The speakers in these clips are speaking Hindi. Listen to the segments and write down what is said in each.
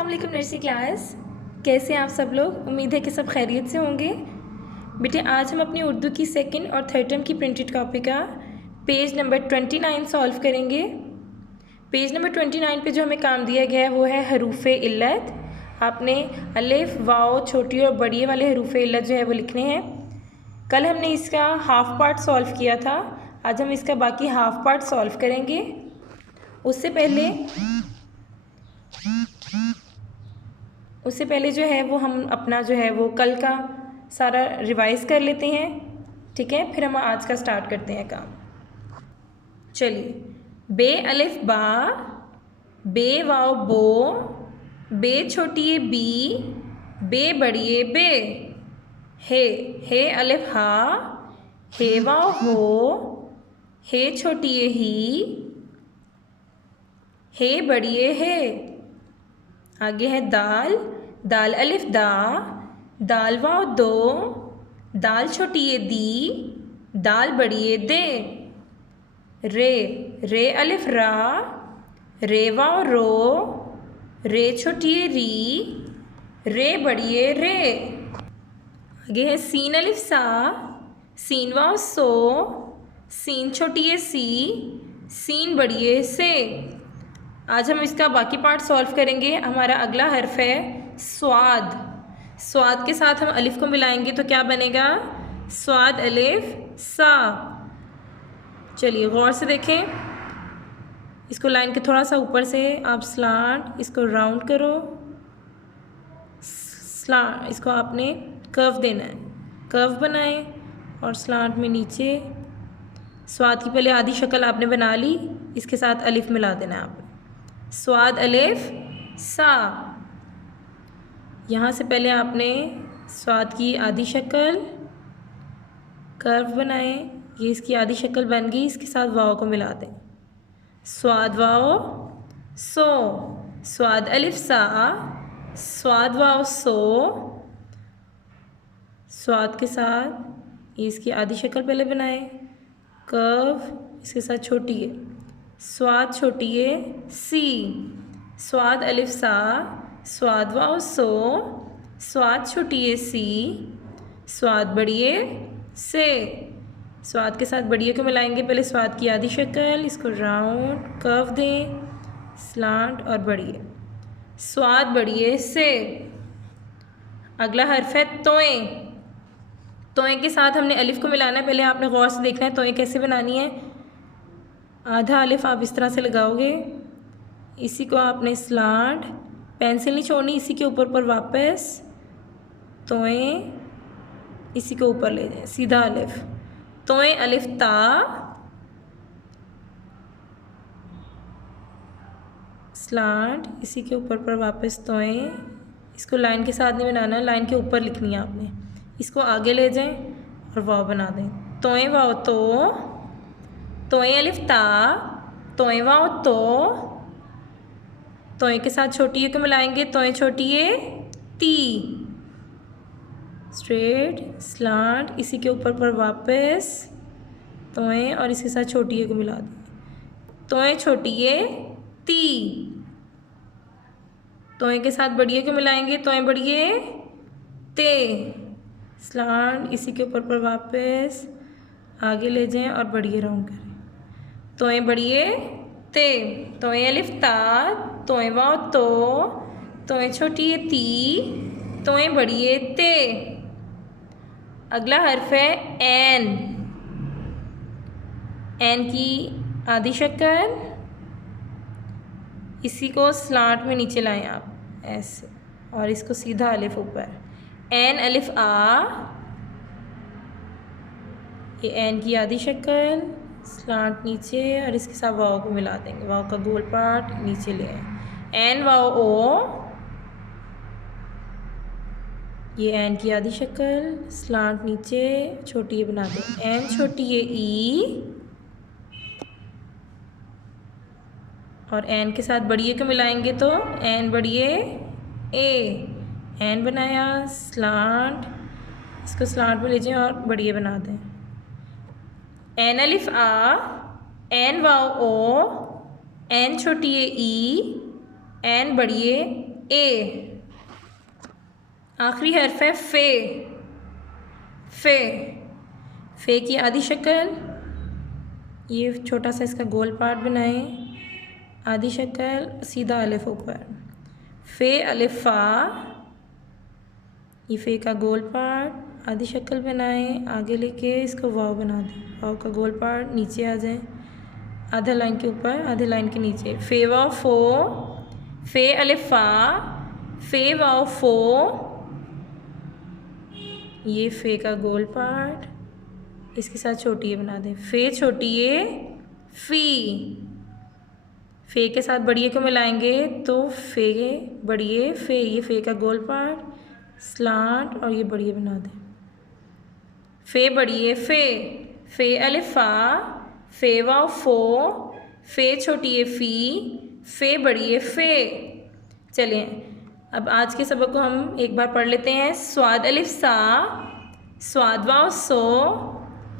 अस्सलाम वालेकुम नर्सरी क्लास। कैसे हैं आप सब लोग? उम्मीद है कि सब खैरियत से होंगे। बेटे आज हम अपनी उर्दू की सेकंड और थर्ड टर्म की प्रिंटेड कॉपी का पेज नंबर 29 सॉल्व करेंगे। पेज नंबर 29 पे जो हमें काम दिया गया है वो है हरूफ़े इल्लत। आपने अलिफ वाओ छोटी और बड़ी वाले हरूफ़े इल्लत जो है वो लिखने हैं। कल हमने इसका हाफ़ पार्ट सॉल्व किया था, आज हम इसका बाकी हाफ़ पार्ट सॉल्व करेंगे। उससे पहले जो है वो हम अपना जो है वो कल का सारा रिवाइज़ कर लेते हैं, ठीक है? फिर हम आज का स्टार्ट करते हैं काम। चलिए, बे अलिफ बा, बे वाओ बो, बे छोटी बी, बे बड़ी बे, हे अलिफ हा, हे वाओ हो, हे छोटी ही, हे बड़ी हे। आगे है दाल, दाल अलिफ दा, दाल वाव दो, दाल छोटी ये दी, दाल बड़ी ये दे। रे अलिफ रा, रे वाव रो, रे छोटी ये री, रे बड़ी ये रे। आगे है सीन अलिफ सा, सीन वाव सो, सीन छोटी ये सी, सीन बड़ी ये से। आज हम इसका बाकी पार्ट सॉल्व करेंगे। हमारा अगला हर्फ है स्वाद। स्वाद के साथ हम अलिफ को मिलाएंगे तो क्या बनेगा? स्वाद अलिफ सा। चलिए गौर से देखें, इसको लाइन के थोड़ा सा ऊपर से आप स्लांट इसको राउंड करो, स्लांट इसको आपने कर्व देना है, कर्व बनाएं और स्लांट में नीचे स्वाद की पहले आधी शक्ल आपने बना ली, इसके साथ अलिफ मिला देना है आपने। स्वाद अलिफ सा। यहाँ से पहले आपने स्वाद की आधी शक्ल कर्व बनाए, ये इसकी आधी शक्ल बन गई, इसके साथ वाव को मिला दें। स्वाद वाव सो, स्वाद अलिफ सा, स्वाद वाव सो, स्वाद के साथ ये इसकी आधी शक्ल पहले बनाए, कर्व इसके साथ छोटी है, स्वाद छोटी है सी, स्वाद अलिफ सा, स्वाद वाव सो, स्वाद छोटी है सी, स्वाद बड़िए से। स्वाद के साथ बड़िए को मिलाएंगे, पहले स्वाद की आधी शक्ल, इसको राउंड कर्व दें, स्लांट और बड़िए, स्वाद बड़िए से। अगला हर्फ है तोए। तोए के साथ हमने अलिफ को मिलाना है, पहले आपने गौर से देखना है तोए कैसे बनानी है। आधा अलिफ आप इस तरह से लगाओगे, इसी को आपने स्लांट, पेंसिल नहीं छोड़नी, इसी के ऊपर वापस तोए इसी को ऊपर ले जाएं, सीधा अलिफ, तोए अलिफ ता, स्लांट इसी के ऊपर वापस तोए, इसको लाइन के साथ नहीं बनाना, लाइन के ऊपर लिखनी है आपने, इसको आगे ले जाएं और वाव बना दें। तोए वाव तो, तोए अलिफ ता, तोए वाव तो, तोए के साथ छोटी ए को मिलाएंगे, तोए छोटी ए ती, स्ट्रेट स्लांट इसी के ऊपर वापस तोए और इसके साथ छोटी ए को मिला दें, तोए छोटी ए ती, तोए के साथ बड़िए को मिलाएंगे, तोए बड़िए ते, स्लांट इसी के ऊपर वापस आगे ले जाएं और बड़िए राउंड करें, तोए बड़िए ते, तोए अलिफ ता, तोए वाव तो, तोए छोटी ए ती, तोए बड़िए ते। अगला हर्फ है एन। एन की आधी शक्ल, इसी को स्लांट में नीचे लाएं आप ऐसे और इसको सीधा अलिफ ऊपर। एन अलिफ आ, ये एन की आधी शक्ल, स्लांट नीचे और इसके साथ वाव को मिला देंगे, वाव का गोल पार्ट नीचे ले आए। एन वाव ओ, ये एन की आधी शक्ल, स्लांट नीचे छोटी ये बना दें। एन छोटी ये ई और एन के साथ बड़िए को मिलाएंगे तो एन बड़िए ए, एन बनाया, स्लांट इसको स्लांट में ले जाएं और बड़िए बना दें। एन अलिफ आ, एन वाव ओ, एन छोटी ए ई, एन बड़िए ए। आखिरी हर्फ है फे। फे। फे की आधी शक्ल, ये छोटा सा इसका गोल पार्ट बनाएं, आधी शक्ल सीधा अलिफ ऊपर। फे अलिफ फ़ा, ये फे का गोल पार्ट, आधी शक्ल बनाएं, आगे लेके इसको वाव बना दें। वाव का गोल पार्ट नीचे आ जाए, आधा लाइन के ऊपर आधे लाइन के नीचे। फे वाव फो, फे अलिफ फ़ा, फे वाव फो, ये फे का गोल पार्ट, इसके साथ छोटी ए बना दें। फे छोटी ए फ़ी। फे के साथ बड़ी ए को मिलाएंगे तो फे बड़ी ए फे, ये फे का गोल पार्ट स्लांट और ये बड़ी ए बना दें। फे बड़ी ए फे। फे अलिफ फ़ा, फे वाव फो, फे छोटी ए फ़ी, फे बड़ी ए फे। चलिए अब आज के सबक को हम एक बार पढ़ लेते हैं। स्वाद अलिफ सा, स्वाद वाव सो,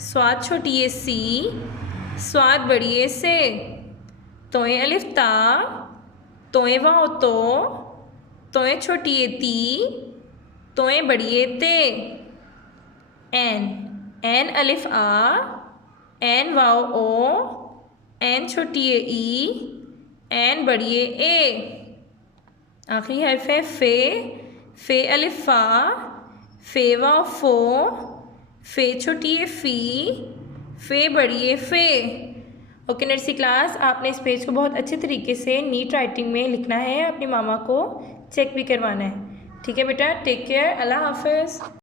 स्वाद छोटी ए सी, स्वाद बड़ी ए से। तोए अलिफ ता, तोए वाव तो, तोए छोटी ए ती, तोए बड़ी ए ते। एन। एन अलिफ आ, एन वाव ओ, एन छोटी ए ई, एन बड़ी ए। आखिरी हर्फ है फे। फे अलिफ फ़ा, फे वाव फो, फे छोटी ए फ़ी, फे बड़ी ए फे। ओके नर्सरी क्लास, आपने इस पेज को बहुत अच्छे तरीके से नीट राइटिंग में लिखना है, अपनी मामा को चेक भी करवाना है। ठीक है बेटा, टेक केयर, अल्लाह हाफिज़।